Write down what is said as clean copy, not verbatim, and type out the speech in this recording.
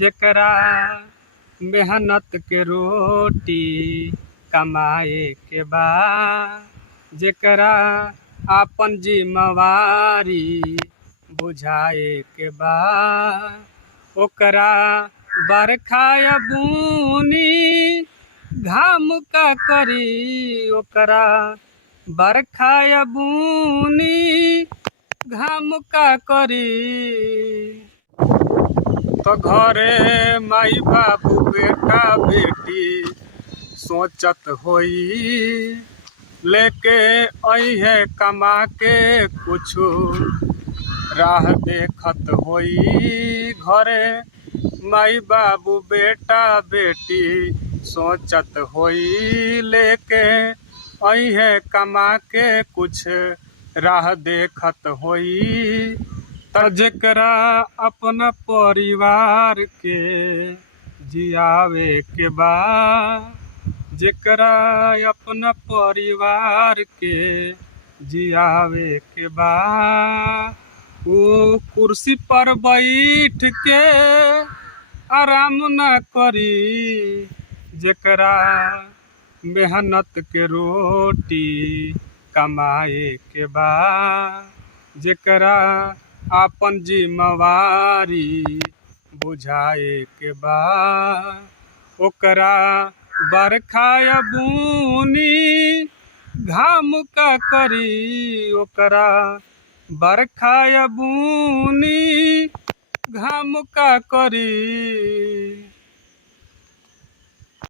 जेकरा मेहनत के रोटी कमाए के बा, जेकरा आपन जिम्मेवारी बुझाए के बा, ओकरा बरखा या बुनी घाम का करी, ओकरा बरखा या बुनी घाम का करी। तो घरे माई बाबू बेटा बेटी सोचत होई, लेके अइहे कमा के कुछु राह देखत होई। घरे माई बाबू बेटा बेटी सोचत होई, लेके अइहे कमा के कुछ राह देखत होई। त जेकरा अपना परिवार के जियावे के बा, जेकरा अपना परिवार के जियावे के बा, वो कुर्सी पर बैठ के आराम न करी। जेकरा मेहनत के रोटी कमाए के बा, जेकरा आपन जिम्मेवारी बुझाए के बा, ओकरा बरखा या बुनी घाम का करी, ओकरा बरखा या बुनी घाम का करी।